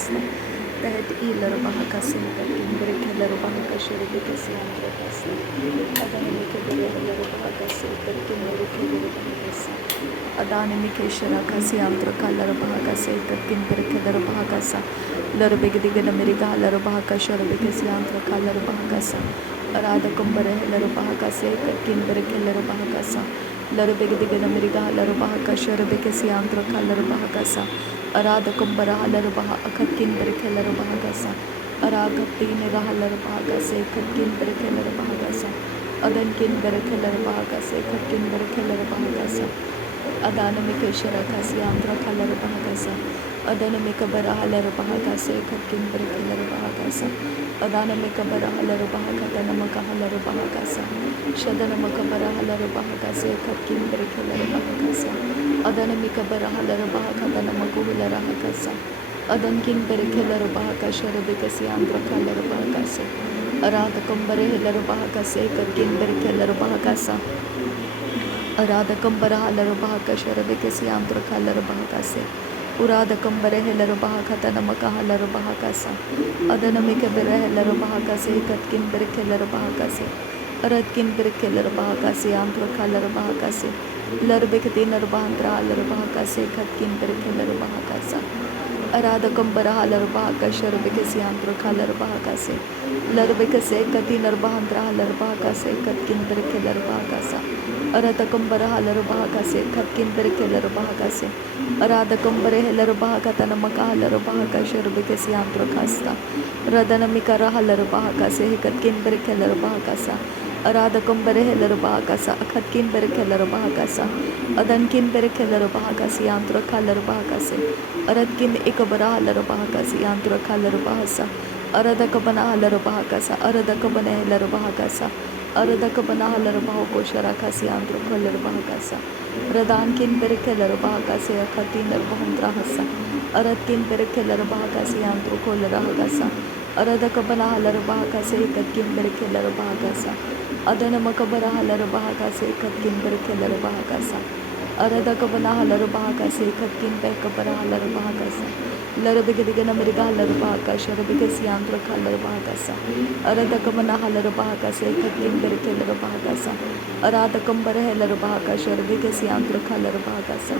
kasta that ilar baha kase katin berkelar baha kasher bekasi andra kasta adana mekebere helar baha kase katin berkelar baha kasa adana mekeshara kasi andra kalar baha kase katin berkelar baha kasa lar begdigana meriga lar baha kasher bekasi andra kalar baha kasa arada kumbare helar baha kase katin berkelar baha kasa lar begdigana meriga lar baha kasher bekasi andra kalar baha kasa arada kumbara halar baha akatkin berkelar baha kasa aragatin rahalar baha kase katkin berkelar baha kasa adankin berkelar baha kase katkin berkelar baha kasa adana mekeshara kasi andra kalar baha kasa adana mekabara halar baha kase katkin berkelar baha kasa adana mekabara halar baha katana makahalar baha kasa shadana makabara halar baha kase katkin berkelar baha kasa adana mekabara halar baha katana makuhular baha kasa adankin berkelar baha kashar bekasi andra kalar baha kase arada kumbare helar baha kase katkin berkelar baha kasa arada kumbara halar baha kashar bekasi andra kalar baha kase urada kumbare helar baha katana makahalar baha kasa adana mekabara helar baha kase katkin berkelar baha kase aradkin berkelar baha kase andra kalar baha kase lar bekati nar bahandra halar baha kase katkin berkelar baha kasa arada kumbara halar baha kashar bekasi andra kalar baha kase lar bekase kati nar bahandra halar baha kase katkin berkelar baha kasa arada kumbara halar baha kase katkin berkelar baha kase arada kumbare helar baha katana makahalar baha kashar bekasi andra kasta radana mikara halar baha kase katkin berkelar baha kasa arada kumbare helar baha kasa katkin berkelar baha kasa adankin berkelar baha kase andra kalar baha kase aradkin ikabara halar baha kase andra kalar baha sa arada kabana halar baha kasa arada kabana helar baha kasa arada kabana halar baha koshara kase andra kalar baha kasa radankin berkelar baha kase katin bahandra hasa aradkin berkelar baha kase andra kolar kasa arada kabana halar baha kase katkin berkelar baha kasa adana makabara halar baha kase katkin berkelar baha kasa arada kabana halar baha kase katkin bekabara halar baha kasa lar begdigana meriga halar baha kashar bekasi andra kalar baha kasa arada kabana halar baha kase katkin berkelar baha kasa arada kumbara halar baha kashar bekasi andra kalar baha kasa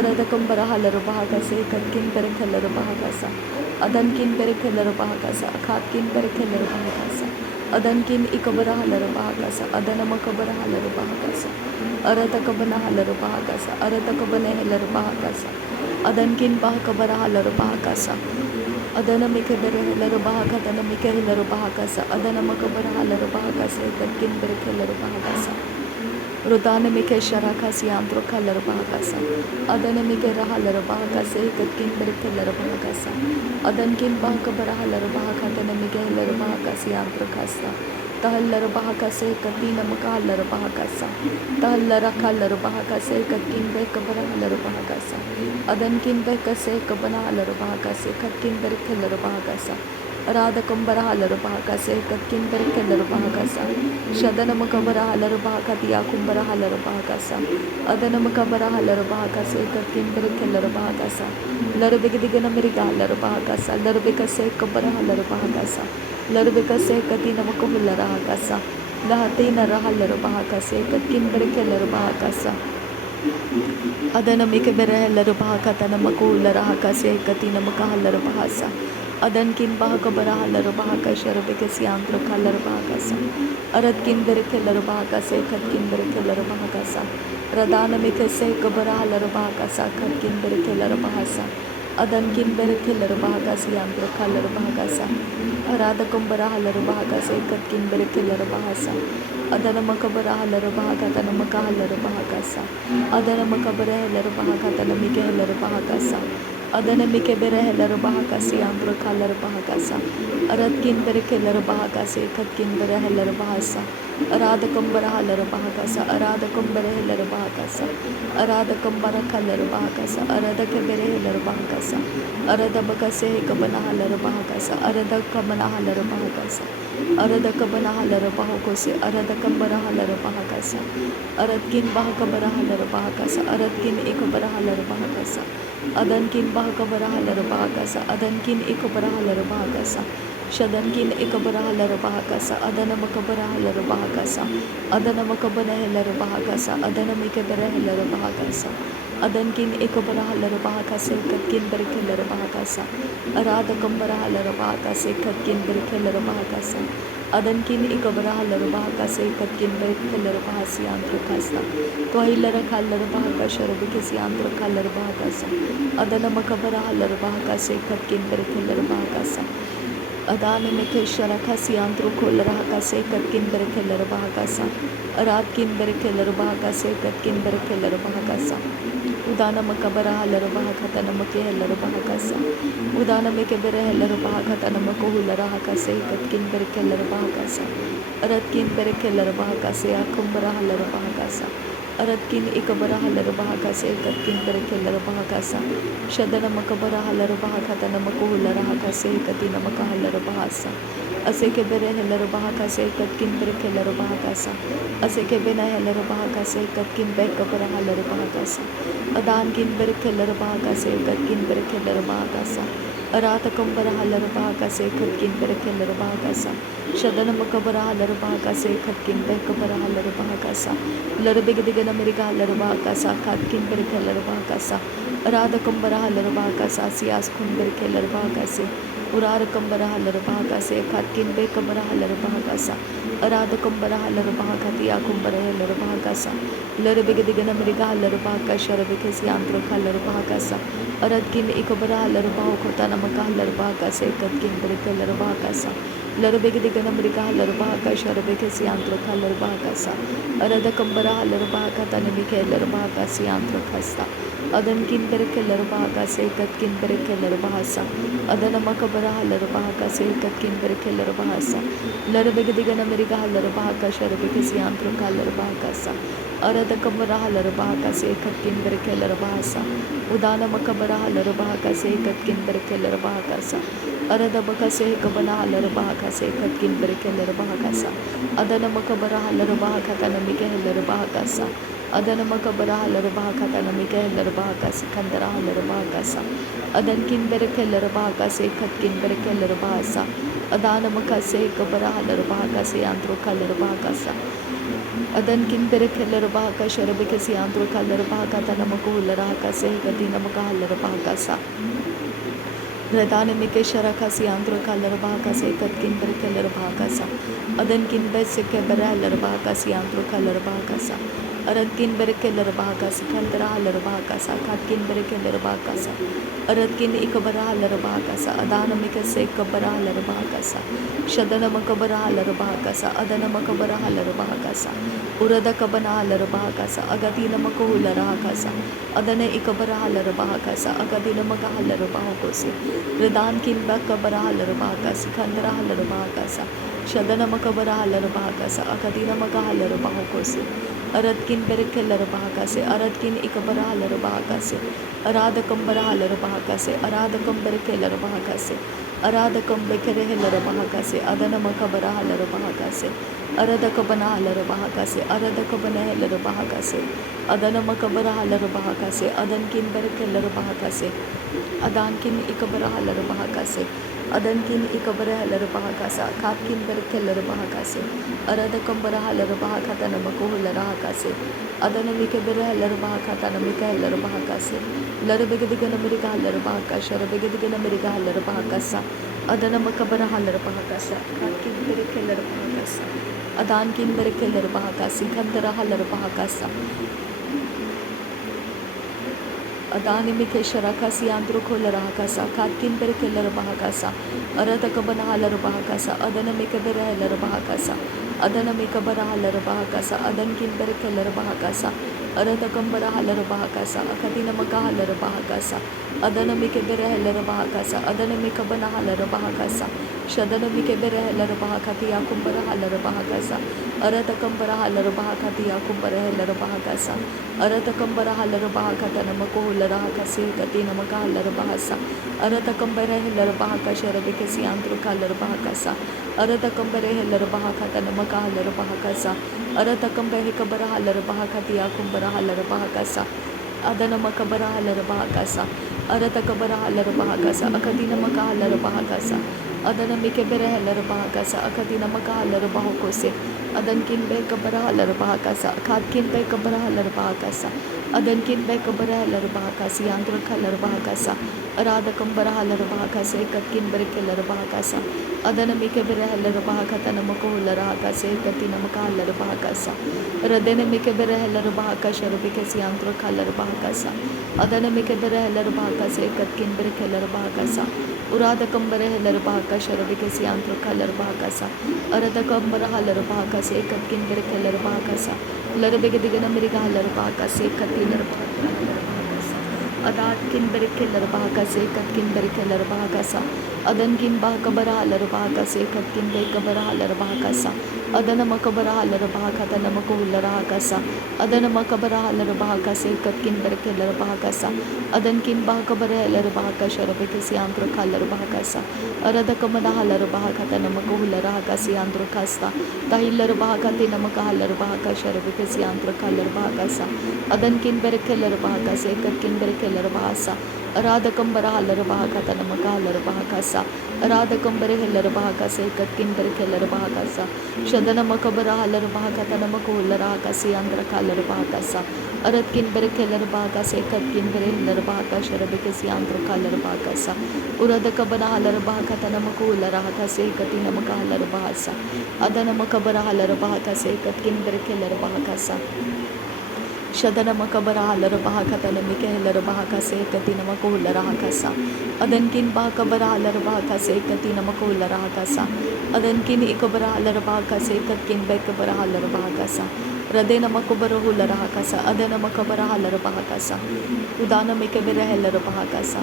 arada kumbara halar baha kase katkin berkelar baha kasa adankin berkelar baha kasa katkin berkelar baha kasa adankin ikabara halar baha kasa adana makabara halar baha kasa arada kabana halar baha kasa arada kabana halar baha kasa adankin baha kabara halar baha kasa adana mikabara halar baha katana mikhalar baha kasa adana makabara halar baha kasa katkin berkelar baha kasa rodana mikeshara kasi andro kalar baha kasa adana mikera halar baha kasa katkin berkelar baha kasa adankin baha kabara halar baha katana mikhalar baha kasa andro kasa tahallar baha kase katina makahalar baha kasa tahallar kalar baha kase katkin bekabara halar baha kasa adankin bekase kabana halar baha kase katkin berkelar baha kasa arada kumbara halar baha kase katkin berkelar baha kasa shadana makabara halar baha katiya kumbara halar baha kasa adana makabara halar baha kase katkin berkelar baha kasa lar begdigana meriga halar baha kasa lar bekase kabara halar baha kasa lar bekase katina makuhular baha kasa lahatina rahalar baha kase katkin berkelar baha kasa adana mikabara halar baha katana makuhular baha kase katina makahalar baha sa adankin baha kabara halar baha kashar bekasi andra kalar baha kasa aradkin berkelar baha kase katkin berkelar baha kasa radana mikase kabara halar baha kasa katkin berkelar baha sa adankin berkelar baha kase andra kalar baha kasa arada kumbara halar baha kase katkin berkelar baha sa adana makabara halar baha katana makahalar baha kasa adana makabara halar baha katana mikhalar baha kasa adana mikabara halar baha kase andra kalar baha kasa aradkin berkelar baha kase katkin berkelar baha sa arada kumbara halar baha kasa arada kumbara halar baha kasa arada kumbara kalar baha kasa arada kabara halar baha kasa arada bakase kabana halar baha kasa arada kabana halar baha kasa arada kabana halar baha kose arada kumbara halar baha kasa aradkin baha kabara halar baha kasa aradkin ikabara halar baha kasa adankin baha bahaka halar bahakasa adankin ikabara halar bahakasa shadankin ikabara halar bahakasa adana makabara halar bahakasa adana makabana halar bahakasa adana mikabara halar bahakasa adankin ikabara halar bahakasa katkin berkelar bahakasa arada kambara halar bahakasa katkin berkelar bahakasa adankin ikabara halar bahakasa katkin berkelar bahasi antrakasa tohilara kalar bahakasa rabikasi antrakala bahakasa adana makabara halar bahakasa katkin berkelar bahakasa adane mekeshara kasi antro kolara hakase katkin berkelar bahakasa aradkin berkelar bahakasa katkin berkelar bahakasa udana makabara halar bahakata namake halar bahakasa udana mekebere halar bahakata namako hulara hakase katkin berkelar bahakasa aradkin berkelar bahakasa akumbara halar bahakasa aradkin ikabara halar bahakasa katkin berkelar bahakasa shadana makabara halar bahakata namako hulara hakase katina makahalar bahasa असे के बेरे हेलर bahakase katkin berkelar bahakasa असे के बेना हेलर bahakase katkin bekabara halar bahakasa adan kin berkelar bahakase katkin berkelar bahakasa arata kambara halar bahakase katkin berkelar bahakasa shadana makabara halar bahakase katkin bekabara halar bahakasa larbegdiga namriga halar bahakasa katkin berkelar bahakasa arada kambara halar bahakasa sias kun berkelar bahakase उरार कंबरा हलर bahakase katkin be कंबरा हलर bahakasa arada कंबरा हलर bahakatiya कंबरा हलर bahakasa लर बेगदिगन मृगा हलर bahaka शरबके सियांत्र हलर bahakasa aradkin ikabara हलर bahakota नमका हलर bahakase katkin berke हलर bahakasa लर बेगदिगन मृगा हलर bahaka शरबके सियांत्र हलर bahakasa arada कंबरा हलर bahakata नमिके हलर bahaka सियांत्र खस्ता adankin berke हलर bahakase katkin berke हलर bahasa adana makabara halar bahakase katkin berke हलर bahasa लर बेगदिगन मृगा हलर bahaka शरबके सियांत्र हलर bahakasa arada कंबरा हलर bahakase katkin berke हलर bahasa udana makabara halar bahakase katkin berke हलर bahakasa arada bakase kabana halar bahakase katkin berke हलर bahakasa adana makabara halar bahakata namike हलर bahakasa adana makabara halar bahakata namike हलर bahakasa kandara halar bahakasa adankin berke हलर bahakase katkin berke हलर bahasa adana makase kabara halar bahakase antro halar bahakasa adankin berke हलर bahaka शरबके सियांत्र हलर bahakata namako hulara hakase gati namaka halar bahakasa Radane mike sharaka siantro kalar bahakase katkin berke हलर bahakasa adankin beseke bara huller bahaka siantro kalar bahakasa aradkin berke हलर bahakasa kandara huller bahakasa katkin berke हलर bahakasa aradkin ikabara huller bahakasa adana mike sekabara huller bahakasa shadana makabara huller bahakasa adana makabara huller bahakasa urada kabana huller bahakasa agatina makohulara hakasa adana ikabara huller bahakasa agatina maka huller bahakose Radan kin bakabara halar bahakasa kandara halar bahakasa shadana makabara halar bahakasa akadina maka halar bahakose arad kin berke halar bahakase arad kin ikabara halar bahakase arada kambara halar bahakase arada kamberke halar bahakase arada kambekere halar bahakase adana makabara halar bahakase arada kabana halar bahakase arada kabana halar bahakase adana makabara halar bahakase adan kin berke halar bahakase adan kin ikabara halar bahakase adan kin ikabara halar bahakasa katkin berke halar bahakase arada kambara halar bahakata namako halar hakase adana mikabara halar bahakata namika halar bahakase lar begediga namrika halar bahaka shar begediga namrika halar bahakasa adana makabara halar bahakasa katkin berke halar bahakasa adan kin berke halar bahakasi kandara halar bahakasa adani mike sharaka siandro kolara hakasa katkin berke halar bahakasa arada kabana halar bahakasa adana mikabara halar bahakasa adana mikabara halar bahakasa adan kin berke halar bahakasa arada kambara halar bahakasa akadina maka halar bahakasa adana mikabara halar bahakasa adana mikabana halar bahakasa shadana mikabara halar bahakati yakumbara halar bahakasa arada kambara halar bahakati yakumbara halar bahakasa arada kambara halar bahakata namako hulara hakase katina maka halar bahasa arada kambara halar bahaka sharabike siantro halar bahakasa arada kambara halar bahakata namaka halar bahakasa arada kambara kabara halar bahakati yakumbara halar bahakasa adana makabara halar bahakasa Aratakabara halar bahakasa akadina maka halar bahakasa adana mike bere halar bahakasa akadina maka halar bahokose adan kin be kabara halar bahakasa khat kin be kabara halar bahakasa adan kin be kabara halar bahakasi andra halar bahakasa arada kambara halar bahakasa kat kin bere halar bahakasa adana mike bere halar bahakata namako halar bahakasa katina maka halar bahakasa radene mike bere halar bahakasa rubikasi andra halar bahakasa adana mike bere halar bahakasa kat kin bere halar bahakasa urada kambara halar bahakasa rubikasi andra halar bahakasa arada kambara halar bahakasa kat kin bere halar bahakasa lar bege digana miriga halar bahakasa katina adat kin bere halar bahakasa kat kin bere halar bahakasa adan kin bahakabara halar bahakasa kat kin be kabara halar bahakasa adana makabara halar bahakata namako halar bahakasa adana makabara halar bahakasa kat kin bere halar bahakasa adan kin bahakabara halar bahakasa rabekasi andro halar bahakasa arada kamana halar bahakata namako halar bahakasa andro kasta tahilar bahakate namaka halar bahakasa rabekasi andro halar bahakasa adan kin bere halar bahakasa kat kin bere halar bahasa arada kambara halar bahakata namaka halar bahakasa arada kambare halar bahakasa kat kin bere halar bahakasa shadana makabara halar bahakata namako halar bahakasa andra halar bahakasa arat kin bere halar bahakasa kat kin bere halar bahakasa rabekasi andro halar bahakasa urada kabana halar bahakata namako halar bahakasa kati namaka halar bahasa adana makabara halar bahakasa kat kin bere halar bahakasa shadana makabara halar bahakata namike halar bahakasa kati namako halar bahakasa adan kin bahakabara halar bahakasa kati namako halar bahakasa adan kin ikabara halar bahakasa kat kin bekabara halar bahakasa radena makabara halar bahakasa adana makabara halar bahakasa udana mike bere halar bahakasa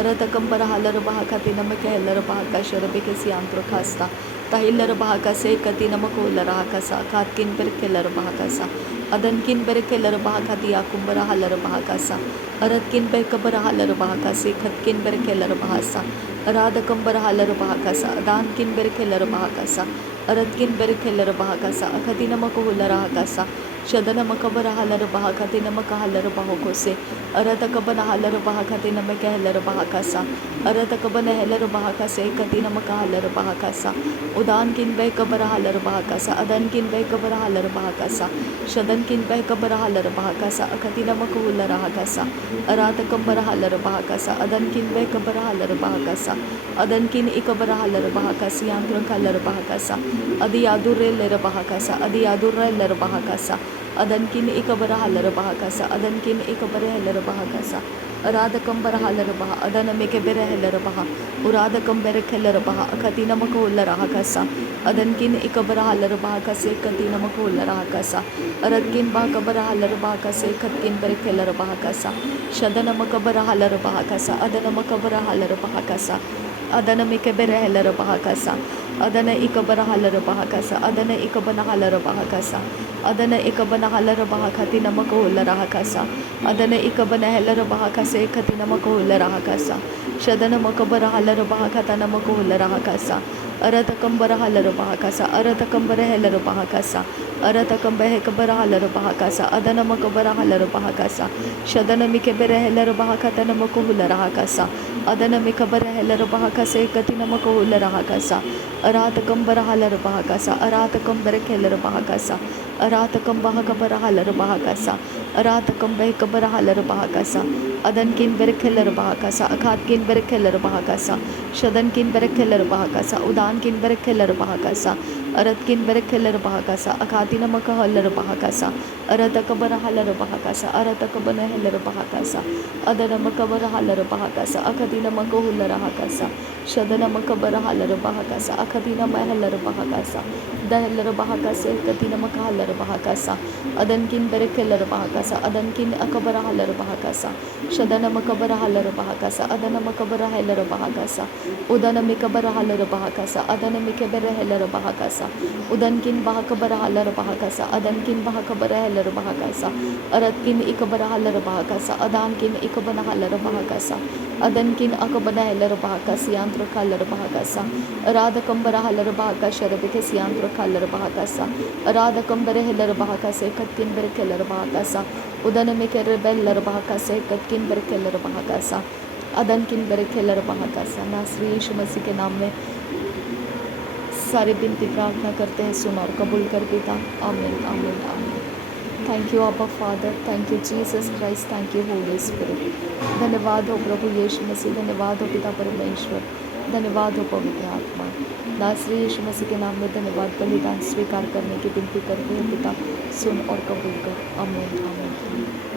arata kambara halar bahakati namike halar bahakasa rabekasi antro khasta tahilar bahakasa kati namako halar bahakasa khat kin ber halar bahakasa adan kin bere halar bahakati akumbara halar bahakasa arat kin be kabara halar bahakasa khat kin bere halar bahasa arada kambara halar bahakasa adan kin bere halar bahakasa arat kin bere halar bahakasa akati namako halar bahakasa shadana makabara halar bahakati namaka halar bahokose arata kabana halar bahakati namaka halar bahakasa arata kabana halar bahakasa kati namaka halar bahakasa udan kin be kabara halar bahakasa adan kin be kabara halar bahakasa shadan kin be kabara halar bahakasa akati namako halar bahakasa arata kambara halar bahakasa adan kin be kabara halar bahakasa adan kin ikabara halar bahakasa yandra halar bahakasa adi adurre ler bahakasa adi adurre ler bahakasa adan kin ikabara halar bahakasa adan kin ikabara halar bahakasa arada kambara halar bah adana meke bere halar bah urada kambere halar bah akati namako halar bahakasa adan kin ikabara halar bahakasa kati namako halar bahakasa arad kin bahakabara halar bahakasa kat kin bere halar bahakasa shadana makabara halar bahakasa adana makabara halar bahakasa adana meke bere halar bahakasa adana ikabara halar bahakasa adana ikabana halar bahakasa adana ikabana halar bahakati namako halar bahakasa adana ikabana halar bahakasa kati namako halar bahakasa shadana makabara halar bahakata namako halar bahakasa arata kambara halar bahakasa arata kambara halar bahakasa arata kambahe kabara halar bahakasa adana makabara halar bahakasa shadana mike bere halar bahakata namako halar bahakasa adana mikabara halar bahakasa kati namako halar bahakasa arata kambara halar bahakasa arata kambara halar bahakasa arata kambaha kabara halar bahakasa arata kambahe kabara halar bahakasa adan kin bere halar bahakasa akhat kin bere halar bahakasa shadan kin bere halar bahakasa udan kin bere halar bahakasa arat kin bere halar bahakasa akhati namaka halar bahakasa arata kabara halar bahakasa arata kabana halar bahakasa adana makabara halar bahakasa akhati namako halar bahakasa shadana makabara halar bahakasa akhati namaka halar bahakasa dahalar bahakasa kati namaka halar bahakasa adan kin bere halar bahakasa adan kin akabara halar bahakasa shadana makabara halar bahakasa adana makabara halar bahakasa udana mikabara halar bahakasa adana mikabara halar bahakasa udan kin bahakabara halar bahakasa adan kin bahakabara halar bahakasa arat kin ikabara halar bahakasa adan kin ikabana halar bahakasa adan kin akabana halar bahakasa yandra halar bahakasa arada kambara halar bahakasa rabekasi yandra halar bahakasa arada kambara halar bahakasa katkin bere halar bahakasa udana mikabara halar bahakasa katkin bere halar bahakasa अदन किन बरे खेलर बहाकासा। नासरी यीशु मसीह के नाम में सारे बिनती प्रार्थना करते हैं, सुन और कबूल कर पिता। आमीन आमीन आमीन। थैंक यू आबा father, thank you Jesus Christ, thank you Holi spirit. धन्यवाद हो प्रभु यीशु मसीह, धन्यवाद हो पिता परमेश्वर, धन्यवाद हो पवित्र आत्मा। नासरी यीशु मसीह के नाम में धन्यवाद। बलिदान स्वीकार करने की विनती करते हैं पिता, सुन और कबूल कर। आमीन आमीन।